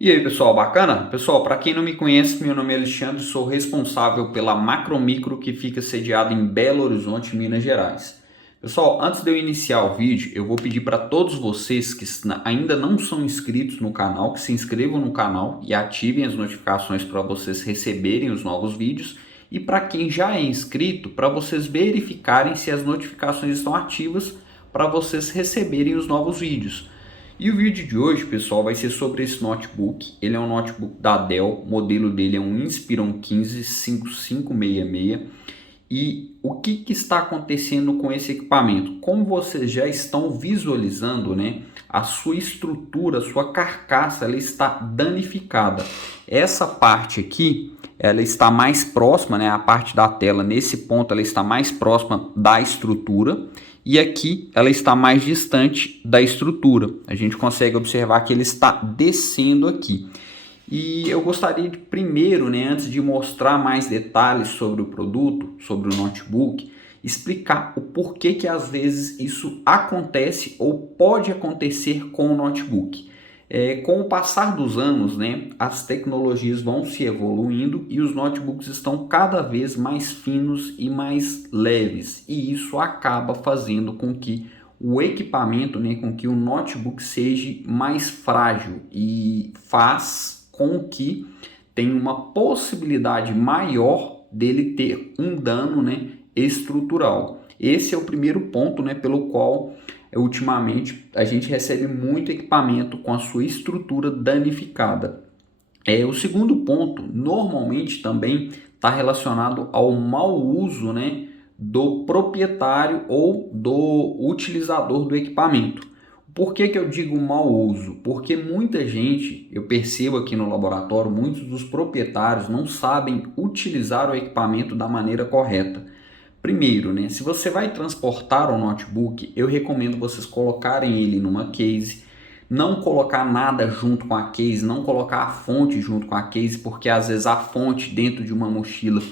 E aí, pessoal, bacana? Pessoal, para quem não me conhece, meu nome é Alexandre, sou responsável pela Macromicro que fica sediada em Belo Horizonte, Minas Gerais. Pessoal, antes de eu iniciar o vídeo, eu vou pedir para todos vocês que ainda não são inscritos no canal, que se inscrevam no canal e ativem as notificações para vocês receberem os novos vídeos. E para quem já é inscrito, para vocês verificarem se as notificações estão ativas para vocês receberem os novos vídeos. E o vídeo de hoje, pessoal, vai ser sobre esse notebook. Ele é um notebook da Dell, o modelo dele é um Inspiron 15 5566. E o que está acontecendo com esse equipamento? Como vocês já estão visualizando, né, a sua estrutura, a sua carcaça, ela está danificada. Essa parte aqui, ela está mais próxima, né, a parte da tela, nesse ponto, ela está mais próxima da estrutura. E aqui ela está mais distante da estrutura. A gente consegue observar que ele está descendo aqui. E eu gostaria de primeiro, né, antes de mostrar mais detalhes sobre o produto, sobre o notebook, explicar o porquê que às vezes isso acontece ou pode acontecer com o notebook. Com o passar dos anos, né, as tecnologias vão se evoluindo e os notebooks estão cada vez mais finos e mais leves, e isso acaba fazendo com que o equipamento, né, com que o notebook seja mais frágil e faz com que tenha uma possibilidade maior dele ter um dano, né, estrutural. Esse é o primeiro ponto, né, pelo qual ultimamente a gente recebe muito equipamento com a sua estrutura danificada. O segundo ponto normalmente também está relacionado ao mau uso, né, do proprietário ou do utilizador do equipamento. Por que eu digo mau uso? Porque muita gente, eu percebo aqui no laboratório, muitos dos proprietários não sabem utilizar o equipamento da maneira correta. Primeiro, né, se você vai transportar o notebook, eu recomendo vocês colocarem ele numa case, não colocar nada junto com a case, não colocar a fonte junto com a case, porque às vezes a fonte dentro de uma mochila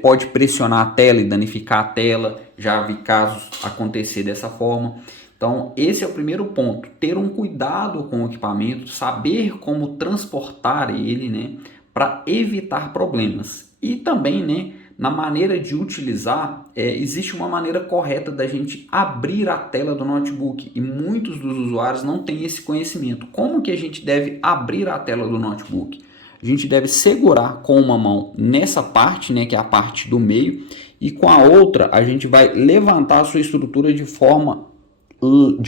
pode pressionar a tela e danificar a tela, já vi casos acontecer dessa forma. Então, esse é o primeiro ponto, ter um cuidado com o equipamento, saber como transportar ele, né, para evitar problemas. E também, né, na maneira de utilizar, existe uma maneira correta da gente abrir a tela do notebook e muitos dos usuários não têm esse conhecimento. Como que a gente deve abrir a tela do notebook? A gente deve segurar com uma mão nessa parte, né, que é a parte do meio, e com a outra a gente vai levantar a sua estrutura de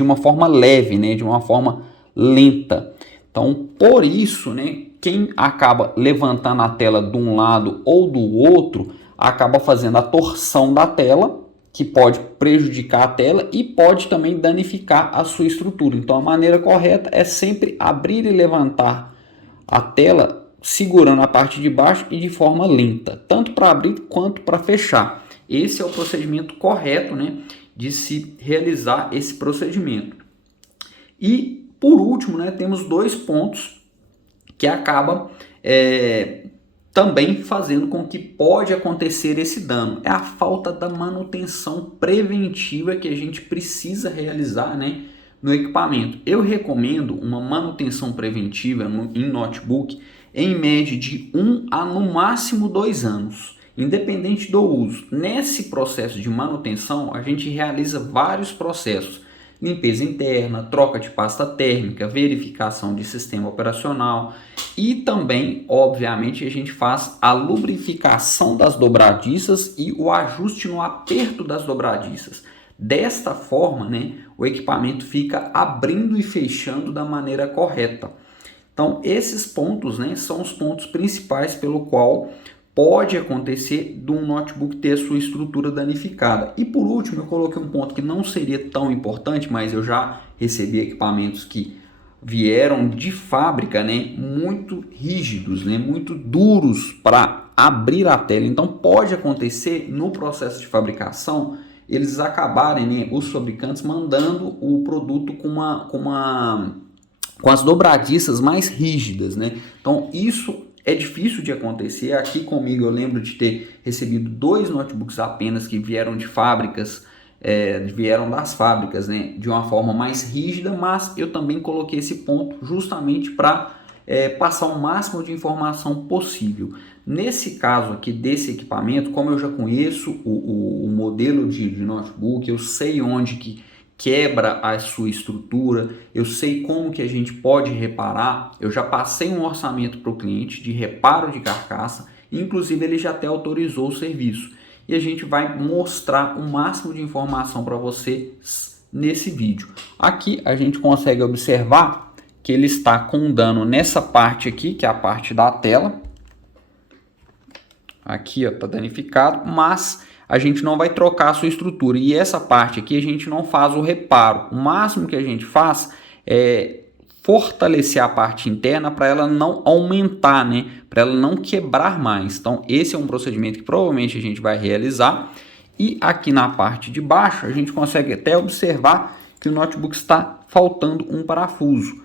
uma forma leve, né, de uma forma lenta. Então, por isso, né, quem acaba levantando a tela de um lado ou do outro acaba fazendo a torção da tela, que pode prejudicar a tela e pode também danificar a sua estrutura. Então, a maneira correta é sempre abrir e levantar a tela segurando a parte de baixo e de forma lenta, tanto para abrir quanto para fechar. Esse é o procedimento correto, né, de se realizar esse procedimento. E por último, né, temos dois pontos que acabam também fazendo com que pode acontecer esse dano. É a falta da manutenção preventiva que a gente precisa realizar, né, no equipamento. Eu recomendo uma manutenção preventiva em notebook em média de 1 a no máximo 2 anos, independente do uso. Nesse processo de manutenção, a gente realiza vários processos: limpeza interna, troca de pasta térmica, verificação de sistema operacional e também, obviamente, a gente faz a lubrificação das dobradiças e o ajuste no aperto das dobradiças. Desta forma, né, o equipamento fica abrindo e fechando da maneira correta. Então, esses pontos, né, são os pontos principais pelo qual pode acontecer de um notebook ter a sua estrutura danificada. E por último, eu coloquei um ponto que não seria tão importante, mas eu já recebi equipamentos que vieram de fábrica, né, muito rígidos, né, muito duros para abrir a tela. Então pode acontecer no processo de fabricação eles acabarem, né, os fabricantes mandando o produto com as dobradiças mais rígidas, né? Então isso é difícil de acontecer. Aqui comigo eu lembro de ter recebido 2 notebooks apenas que vieram de fábricas, vieram das fábricas, né, de uma forma mais rígida, mas eu também coloquei esse ponto justamente para passar o máximo de informação possível. Nesse caso aqui desse equipamento, como eu já conheço o modelo de notebook, eu sei onde que quebra a sua estrutura, eu sei como que a gente pode reparar, eu já passei um orçamento para o cliente de reparo de carcaça, inclusive ele já até autorizou o serviço. E a gente vai mostrar o máximo de informação para vocês nesse vídeo. Aqui a gente consegue observar que ele está com dano nessa parte aqui, que é a parte da tela. Aqui ó, tá danificado, mas a gente não vai trocar a sua estrutura. E essa parte aqui a gente não faz o reparo. O máximo que a gente faz é fortalecer a parte interna para ela não aumentar, né? Para ela não quebrar mais. Então esse é um procedimento que provavelmente a gente vai realizar. E aqui na parte de baixo a gente consegue até observar que o notebook está faltando um parafuso.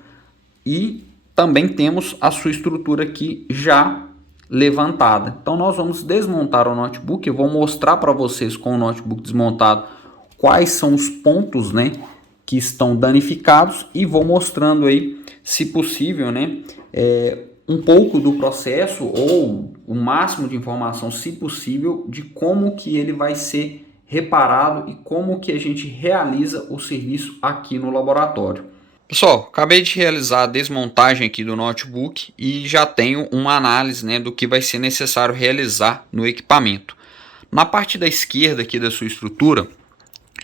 E também temos a sua estrutura aqui já levantada. Então nós vamos desmontar o notebook. Eu vou mostrar para vocês com o notebook desmontado quais são os pontos, né, que estão danificados, e vou mostrando aí, se possível, né, um pouco do processo ou o máximo de informação, se possível, de como que ele vai ser reparado e como que a gente realiza o serviço aqui no laboratório. Pessoal, acabei de realizar a desmontagem aqui do notebook e já tenho uma análise, né, do que vai ser necessário realizar no equipamento. Na parte da esquerda aqui da sua estrutura,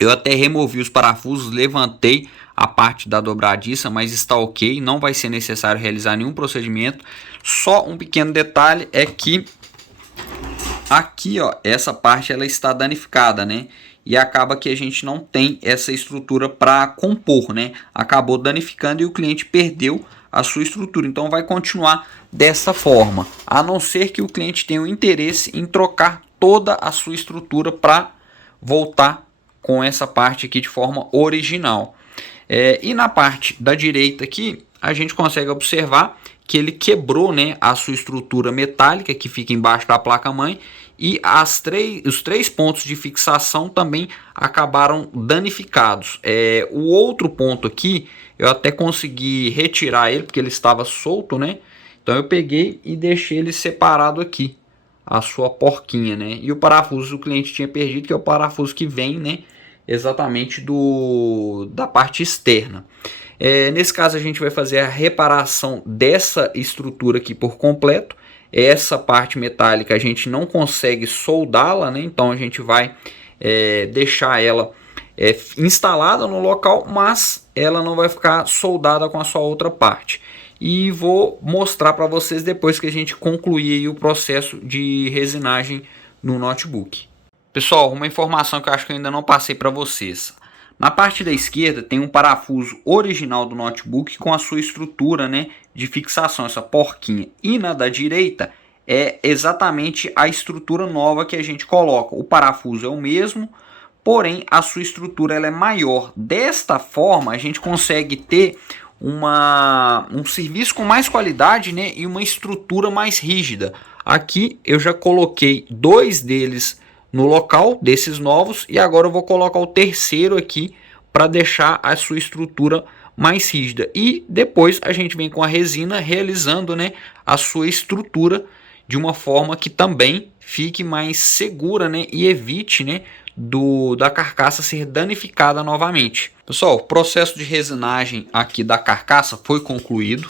eu até removi os parafusos, levantei a parte da dobradiça, mas está ok, não vai ser necessário realizar nenhum procedimento. Só um pequeno detalhe é que aqui, ó, essa parte ela está danificada, né? E acaba que a gente não tem essa estrutura para compor, né? Acabou danificando e o cliente perdeu a sua estrutura. Então vai continuar dessa forma, a não ser que o cliente tenha o interesse em trocar toda a sua estrutura para voltar com essa parte aqui de forma original. E na parte da direita aqui, a gente consegue observar que ele quebrou, né, a sua estrutura metálica que fica embaixo da placa-mãe, e os três pontos de fixação também acabaram danificados. O outro ponto aqui, eu até consegui retirar ele, porque ele estava solto, né? Então eu peguei e deixei ele separado aqui, a sua porquinha, né? E o parafuso o cliente tinha perdido, que é o parafuso que vem, né, exatamente da parte externa. Nesse caso a gente vai fazer a reparação dessa estrutura aqui por completo. Essa parte metálica a gente não consegue soldá-la, né? Então a gente vai deixar ela instalada no local, mas ela não vai ficar soldada com a sua outra parte. E vou mostrar para vocês depois que a gente concluir aí o processo de resinagem no notebook. Pessoal, uma informação que eu acho que eu ainda não passei para vocês. Na parte da esquerda tem um parafuso original do notebook com a sua estrutura, né, de fixação, essa porquinha. E na da direita é exatamente a estrutura nova que a gente coloca. O parafuso é o mesmo, porém a sua estrutura ela é maior. Desta forma a gente consegue ter um serviço com mais qualidade, né, e uma estrutura mais rígida. Aqui eu já coloquei dois deles no local desses novos, e agora eu vou colocar o terceiro aqui para deixar a sua estrutura mais rígida, e depois a gente vem com a resina realizando, né, a sua estrutura de uma forma que também fique mais segura, né, e evite, né, da carcaça ser danificada novamente. Pessoal, o processo de resinagem aqui da carcaça foi concluído,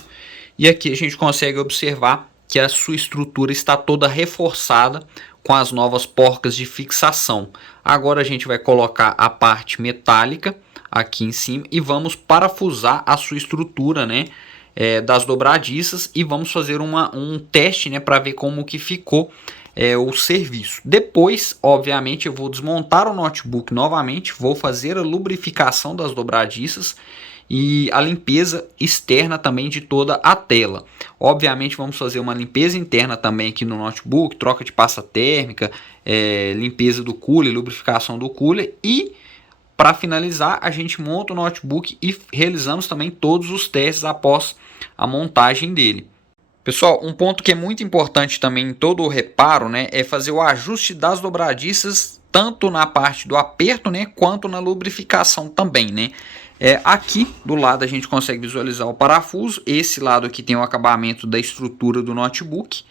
e aqui a gente consegue observar que a sua estrutura está toda reforçada com as novas porcas de fixação. Agora a gente vai colocar a parte metálica aqui em cima e vamos parafusar a sua estrutura, né, das dobradiças, e vamos fazer um teste, né, para ver como que ficou o serviço. Depois, obviamente, eu vou desmontar o notebook novamente, vou fazer a lubrificação das dobradiças e a limpeza externa também de toda a tela. Obviamente vamos fazer uma limpeza interna também aqui no notebook, troca de pasta térmica, limpeza do cooler, lubrificação do cooler, e para finalizar a gente monta o notebook e realizamos também todos os testes após a montagem dele. Pessoal, um ponto que é muito importante também em todo o reparo, né, é fazer o ajuste das dobradiças tanto na parte do aperto, né, quanto na lubrificação também, né. Aqui do lado a gente consegue visualizar o parafuso. Esse lado aqui tem o acabamento da estrutura do notebook.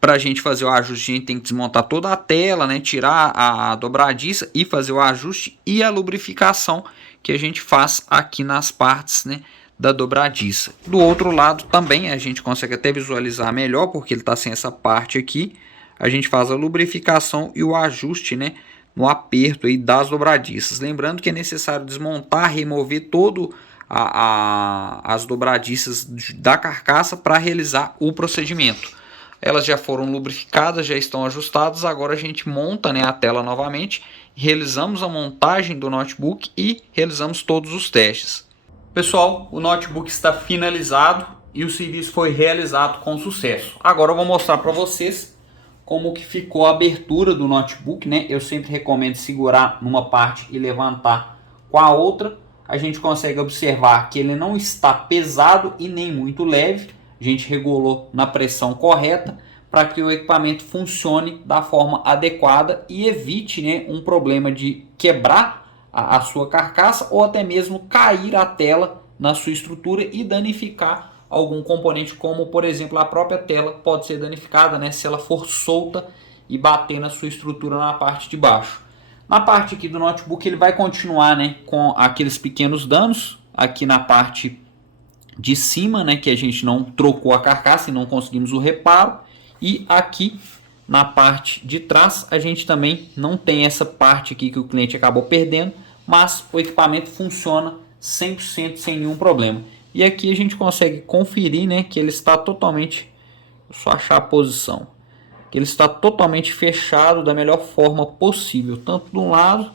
Para a gente fazer o ajuste, a gente tem que desmontar toda a tela, né? Tirar a dobradiça e fazer o ajuste e a lubrificação que a gente faz aqui nas partes, né, da dobradiça. Do outro lado também a gente consegue até visualizar melhor, porque ele está sem essa parte aqui. A gente faz a lubrificação e o ajuste, né, no aperto aí das dobradiças. Lembrando que é necessário desmontar, remover todo as dobradiças da carcaça para realizar o procedimento. Elas já foram lubrificadas, já estão ajustadas. Agora a gente monta, né, a tela novamente, realizamos a montagem do notebook e realizamos todos os testes. Pessoal, o notebook está finalizado e o serviço foi realizado com sucesso. Agora eu vou mostrar para vocês como que ficou a abertura do notebook, né? Eu sempre recomendo segurar numa parte e levantar com a outra. A gente consegue observar que ele não está pesado e nem muito leve. A gente regulou na pressão correta para que o equipamento funcione da forma adequada e evite, né, um problema de quebrar a sua carcaça ou até mesmo cair a tela na sua estrutura e danificar algum componente, como por exemplo a própria tela pode ser danificada, né, se ela for solta e bater na sua estrutura na parte de baixo. Na parte aqui do notebook ele vai continuar, né, com aqueles pequenos danos aqui na parte de cima, né, que a gente não trocou a carcaça e não conseguimos o reparo, e aqui na parte de trás a gente também não tem essa parte aqui que o cliente acabou perdendo, mas o equipamento funciona 100% sem nenhum problema. E aqui a gente consegue conferir, né, que ele está totalmente, só achar a posição, que ele está totalmente fechado da melhor forma possível, tanto de um lado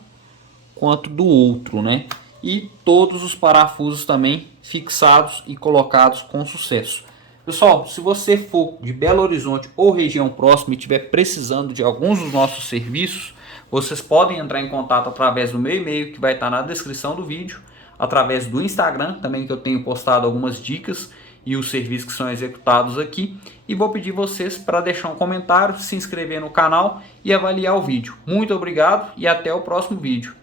quanto do outro, né? E todos os parafusos também fixados e colocados com sucesso. Pessoal, se você for de Belo Horizonte ou região próxima e estiver precisando de alguns dos nossos serviços, vocês podem entrar em contato através do meu e-mail que vai estar na descrição do vídeo, através do Instagram também, que eu tenho postado algumas dicas e os serviços que são executados aqui. E vou pedir vocês para deixar um comentário, se inscrever no canal e avaliar o vídeo. Muito obrigado e até o próximo vídeo.